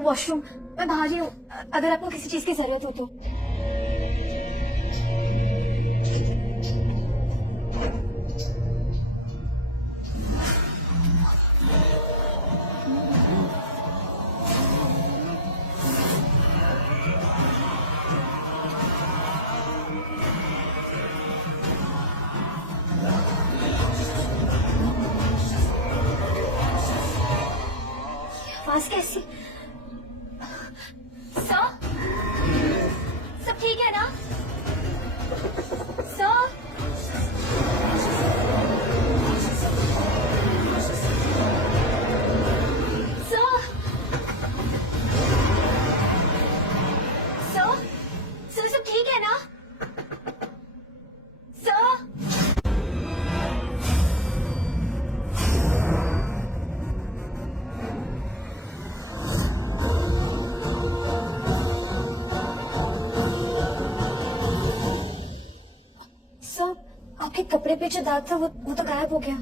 Washroom, मैं बाहर ही हूँ, अगर आपको किसी चीज की जरूरत हो तो। आवाज कैसी? सर, सब ठीक है ना? सर, सर, सर, सब ठीक है ना? सर, सर, आपके कपड़े पे जो दाग था वो तो गायब हो गया।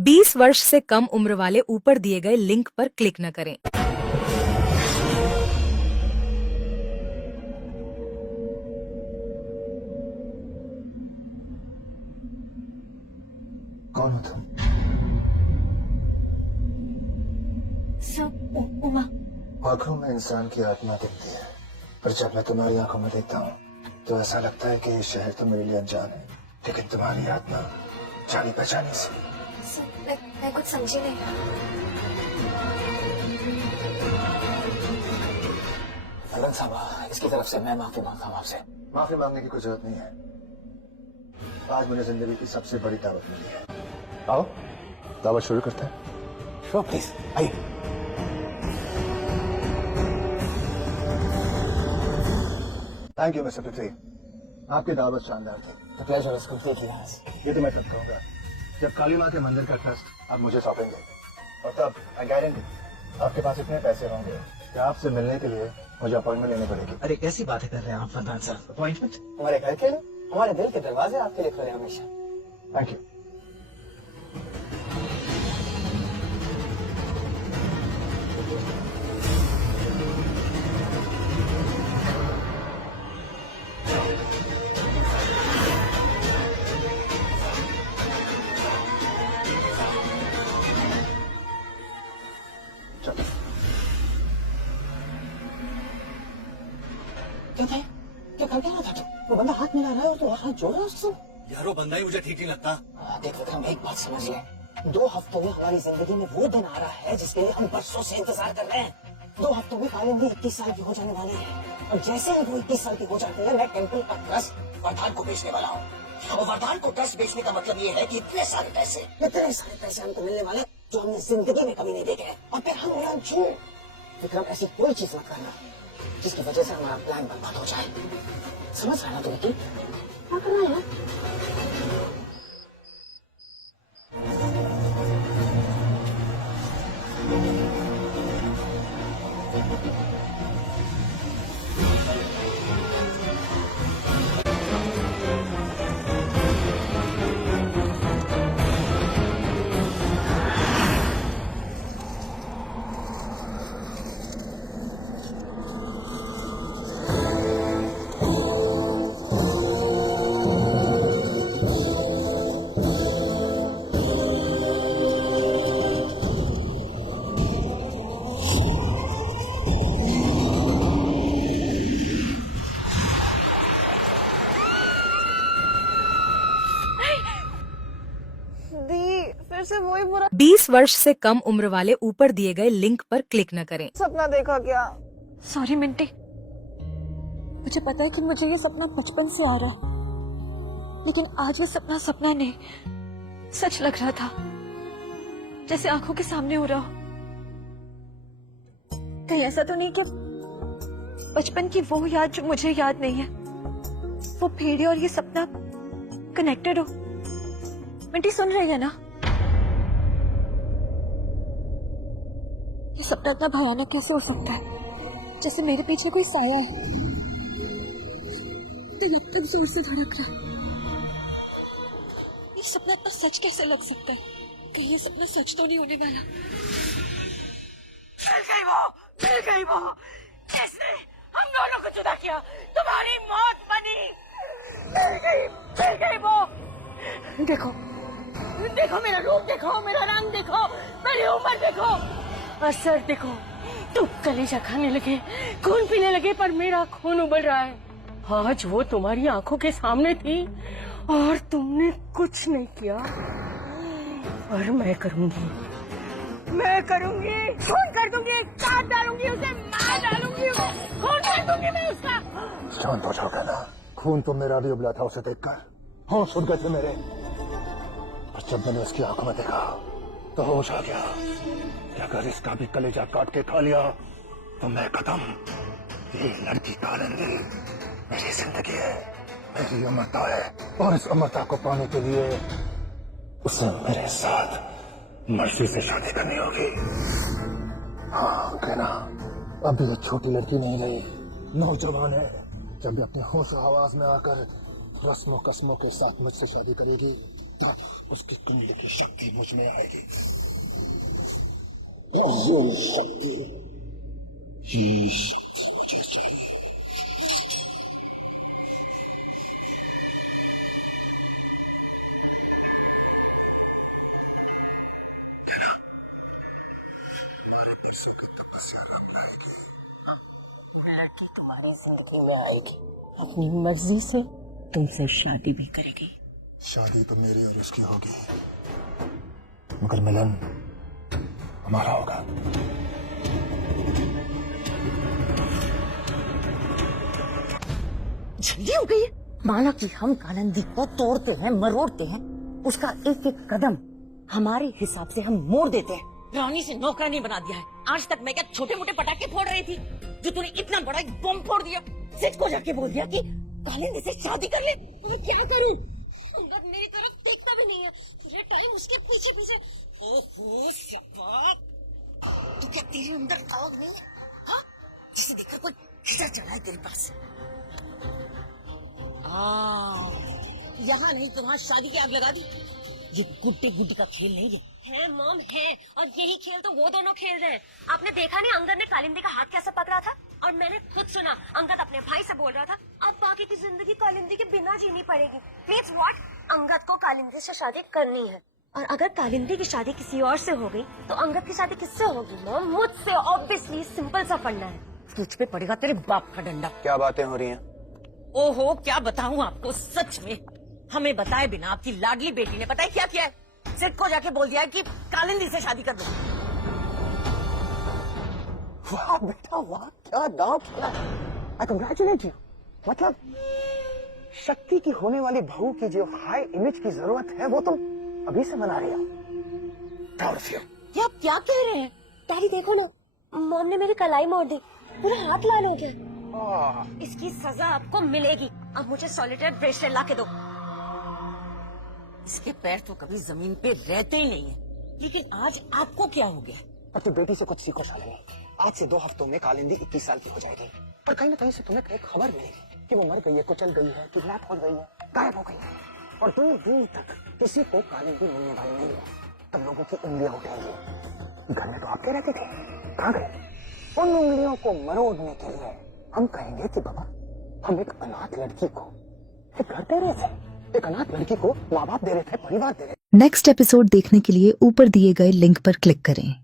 बीस वर्ष से कम उम्र वाले ऊपर दिए गए लिंक पर क्लिक न करें। कौन हो तुम? सर, उमा। आंखों में इंसान की आत्मा दिखती है, पर जब मैं तुम्हारी आंखों में देखता हूँ तो ऐसा लगता है कि ये शहर तो मेरे लिए अनजान है, लेकिन तुम्हारी आत्मा जानी पहचानी सी। सर, मैं कुछ समझी नहीं। फरमान साहब, इसकी तरफ से मैं माफी मांगता हूँ आपसे। माफी मांगने की कोई जरूरत नहीं है। आज मुझे जिंदगी की सबसे बड़ी दावत मिली है। आओ, दावत शुरू करते हैं। श्योर, प्लीज आइए। थैंक यू मिस्टर पृथ्वी, आपकी दावत शानदार थी। The pleasure is completely ours. ये तो मैं तब कहूँगा जब काली माँ के मंदिर का ट्रस्ट आप मुझे सौंपेंगे, और तब मैं गारंटी आपके पास इतने पैसे होंगे कि आपसे मिलने के लिए मुझे अपॉइंटमेंट लेनी पड़ेगी। अरे कैसी बातें कर रहे हैं आप फरमान साहब? अपॉइंटमेंट? हमारे घर के लिए? हमारे दिल के दरवाजे आपके लिए खुले हमेशा। Thank you. क्या था? क्या कर रहा था? वो बंदा हाथ मिला रहा है और तू हाथ जोड़ रहा है उससे? यार वो बंदा ही मुझे ठीक नहीं लगता। देख विक्रम, एक बात समझ ले, 2 हफ्तों में हमारी जिंदगी में वो दिन आ रहा है जिसके लिए हम बरसों से इंतजार कर रहे हैं। 2 हफ्तों में फाइनली 21 साल की हो जाने वाली है, और जैसे ही वो 21 साल की हो जाती है, मैं टेम्पल का ट्रस्ट वरदान को बेचने वाला हूँ। और वरदान को ट्रस्ट बेचने का मतलब ये है कि इतने सारे पैसे हमको मिलने वाले जो हमने जिंदगी में कभी नहीं देखे हैं, और फिर हम उड़ान छू। विक्रम, ऐसी कोई चीज मत करना जिसकी वजह से हमारा प्लान बर्बाद हो जाए। समझ रहा ना तुम? क्या करना है? फिर से वही बुरा 20 वर्ष से कम उम्र वाले ऊपर दिए गए लिंक पर क्लिक न करें। सपना देखा क्या? सॉरी मिंटी, मुझे पता है कि मुझे ये सपना बचपन से आ रहा, लेकिन आज वो सपना सपना नहीं, सच लग रहा था, जैसे आंखों के सामने हो रहा हो। कहीं ऐसा तो नहीं कि बचपन की वो याद जो मुझे याद नहीं है, वो भेड़िया और ये सपना कनेक्टेड हो? मिंटी सुन रही है ना? ये सपना इतना भयानक कैसे हो सकता है? जैसे मेरे पीछे कोई साया है। दिल अब तक जोर से धड़क रहा है। ये सपना इतना सच कैसे लग सकता है? कहीं ये सपना सच तो नहीं होने वाला? मिल गई वो जिसने हम दोनों को जुदा किया, तुम्हारी मौत बनी। मिल गई वो। देखो देखो, मेरा रूप देखो, मेरा रंग देखो, मेरी उम्र देखो और सर देखो। तुम कलेजा खाने लगे, खून पीने लगे, पर मेरा खून उबल रहा है। आज वो तुम्हारी आंखों के सामने थी और तुमने कुछ नहीं किया, और मैं करूंगी, खून कर दूंगी, काट डालूंगी उसे, मार डालूंगी, खून कर दूंगी मैं उसका। शांत हो जाओगे ना? खून तो मेरा भी उबला था उसे देखकर, होश उड़ गए थे मेरे। और जब मैंने उसकी आंखों में देखा तो होश आ गया कि अगर इसका भी कलेजा काट के खा लिया तो मैं खत्म। ये लड़की कालिंदी मेरी जिंदगी है, मेरी अमरता है, और इस अमरता को पाने के लिए उसे मेरे साथ मर्जी से शादी करनी होगी। हाँ कहना, अभी ये छोटी लड़की नहीं रही, नौजवान है। जब भी अपनी होश आवाज में आकर रस्मों कस्मों के साथ मुझसे शादी करेगी तो उसकी कुंडली की शक्ति मुझ में आएगी। ये शक्ति मुझे चाहिए। लड़की तुम्हारी जिंदगी में आएगी, अपनी मर्जी से तुमसे शादी भी करेगी। शादी तो मेरी और उसकी होगी, मगर मिलन हमारा होगा। जल्दी हो गई है। माना कि हम कालिंदी को तोड़ते हैं, मरोड़ते हैं, उसका एक एक कदम हमारे हिसाब से हम मोड़ देते हैं। रानी से नौकरानी बना दिया है। आज तक मैं क्या छोटे मोटे पटाखे फोड़ रही थी, जो तूने इतना बड़ा एक बम फोड़ दिया। सिच को जाके बोल दिया कि कालिंदी से शादी कर ले। मैं क्या करूं? मेरी तरफ देखता भी नहीं है, पूरे टाइम उसके पीछे पीछे। ओहो शबाब, तू क्या तेरे अंदर आग नहीं है? हाँ, जिसे देखकर कोई खिंचा चढ़ा है तेरे पास। यहाँ नहीं तो वहाँ शादी की आग लगा दी। ये गुड्डे गुड्डी का खेल नहीं है मॉम है, और यही खेल तो वो दोनों खेल रहे हैं। आपने देखा नहीं अंगद ने कालिंदी का हाथ कैसे पकड़ा था? और मैंने खुद सुना अंगद अपने भाई से बोल रहा था अब बाकी की जिंदगी कालिंदी के बिना जीनी पड़ेगी। Means what? अंगद को कालिंदी से शादी करनी है, और अगर कालिंदी की शादी किसी और से हो गई तो अंगद की शादी किससे होगी मॉम? मुझसे। ऑब्वियसली सिंपल सा पढ़ना है। तुझ पे पड़ेगा तेरे बाप का डंडा। क्या बातें हो रही हैं? ओहो क्या बताऊं आपको, सच में हमें बताए बिना आपकी लाडली बेटी ने पता है क्या किया है? सिट को जाके बोल दिया है कि कालिंदी से शादी कर दो। वाह बेटा वाह, क्या दाव खेला। आई कंग्रेचुलेट यू। मतलब शक्ति की होने वाली बहू की जो हाई इमेज की जरूरत है वो तुम अभी से बना रही हो। Proud of you. ये आप क्या कह रहे हैं? डैडी देखो ना, मॉम ने मेरी कलाई मोड़ दी, पूरा हाथ लाल हो गया। इसकी सजा आपको मिलेगी। अब मुझे सॉलिटेयर ब्रेसलेट ला के दो। इसके पैर तो कभी जमीन पे रहते ही नहीं है, लेकिन आज आपको क्या हो गया? और तू बेटी से कुछ सीखो शालिनी। आज से 2 हफ्तों में कालिंदी 21 साल की हो जाएगी, और कहीं न कहीं से तुम्हें एक खबर मिलेगी कि वो मर गई है, कुचल गई है, किडनैप हो गई है, गायब हो गई है, और दूर दूर तक किसी को कालिंदी मिलने वाली नहीं है। तब लोगों की उंगलियां उठेंगी। घर में तो आपके रहते थे, कहाँ गए? उन उंगलियों को मरोड़ने के लिए हम कहेंगे कि बाबा हम एक अनाथ लड़की को एक घर दे रहे थे, एक अनाथ लड़की को माँ बाप दे रहे थे, परिवार दे रहे थे। नेक्स्ट एपिसोड देखने के लिए ऊपर दिए गए लिंक पर क्लिक करें।